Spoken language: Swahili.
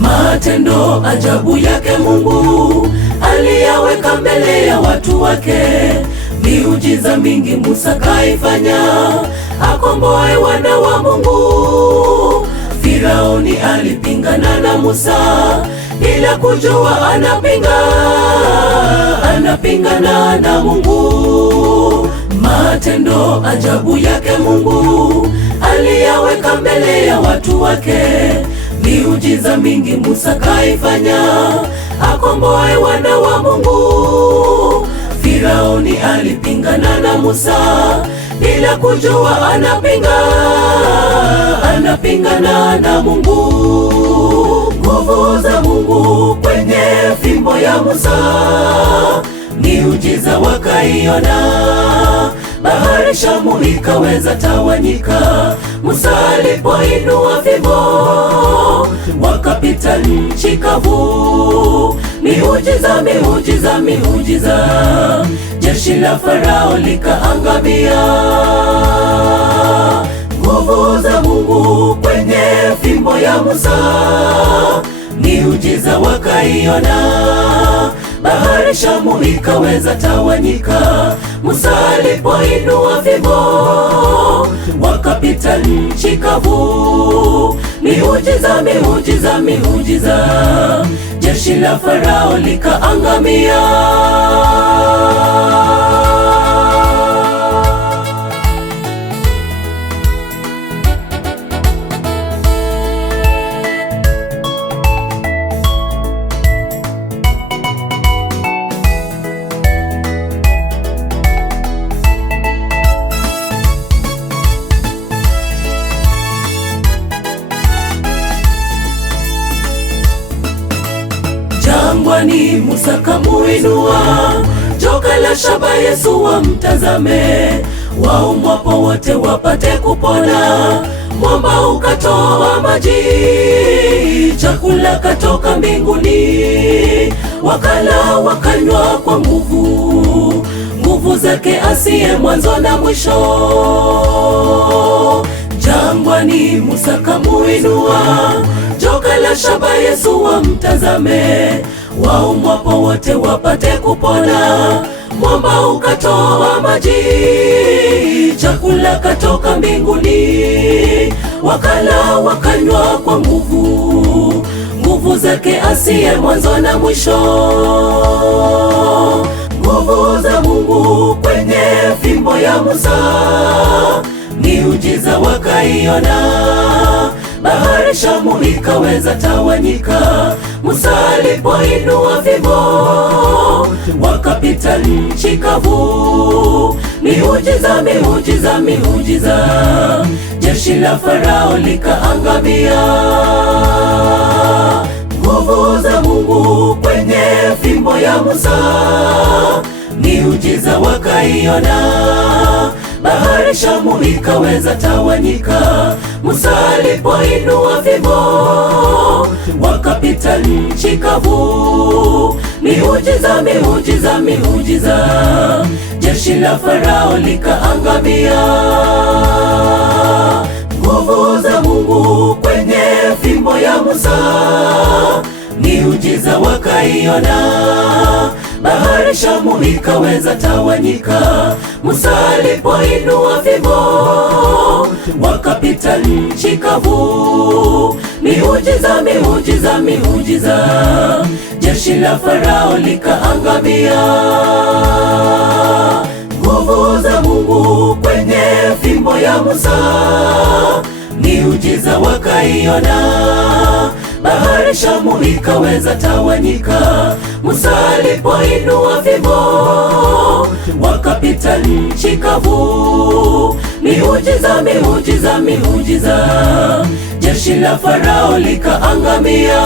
Matendo ajabu yake Mungu aliyaweka mbele ya watu wake. Miujiza mingi Musa kaifanya, akomboe wana wa Mungu. Firauni alipingana na Musa bila kujua anapingana na Mungu. Matendo ajabu yake Mungu aliyaweka mbele ya watu wake. Miujiza mingi Musa kaifanya, akomboe wana wa Mungu. Firauni alipingana na Musa bila kujua anapingana na Mungu. Nguvu za Mungu kwenye fimbo ya Musa, miujiza wakaiona. Bahari Shamu ikaweza tawanyika Musa alipoinua fimbo, wakapita nchi kavu. Miujiza, miujiza, miujiza, jeshi la Farao likaangamia. Nguvu za Mungu kwenye fimbo ya Musa, miujiza wakaiona. Bahari Shamu ikaweza tawanyika Musa alipoinua fimbo, wakapita nchi kavu. Miujiza, miujiza, miujiza, jeshi la Farao likaangamia. Jangwani Musa kamuinua joka la shaba, Yesu wamtazame. Waumwapo wote wapate kupona. Mwamba ukatoa maji, chakula katoka mbinguni. Wakala wakanywa kwa nguvu zake asiye mwanzo na mwisho. Jangwani Musa kamuinua joka la shaba, Yesu wamtazame. Waumwapo wote wapate kupona. Mwamba ukatoa maji, chakula katoka mbinguni. Wakala wakanywa kwa nguvu zake asiye mwanzo na mwisho. Nguvu za Mungu kwenye fimbo ya Musa, miujiza wakaiona. Bahari Shamu ikaweza tawanyika Musa alipoinua fimbo, wakapita nchi kavu. Miujiza, miujiza, miujiza, jeshi la Farao likaangamia. Nguvu za Mungu kwenye fimbo ya Musa, miujiza wakaiona. Bahari Shamu ikaweza tawanyika Musa alipoinua fimbo, wakapita nchi kavu. Miujiza, miujiza, miujiza, jeshi la Farao likaangamia. Nguvu za Mungu kwenye fimbo ya Musa, miujiza wakaiona. Bahari Shamu ikaweza tawanyika Musa alipoinua fimbo, wakapita nchi kavu. Miujiza, miujiza, miujiza, jeshi la Farao likaangamia. Nguvu za Mungu kwenye fimbo ya Musa, miujiza wakaiona. Bahari Shamu ikaweza tawanyika Musa alipoinua fimbo, wakapita nchi kavu. Miujiza, miujiza, miujiza, jeshi la Farao likaangamia.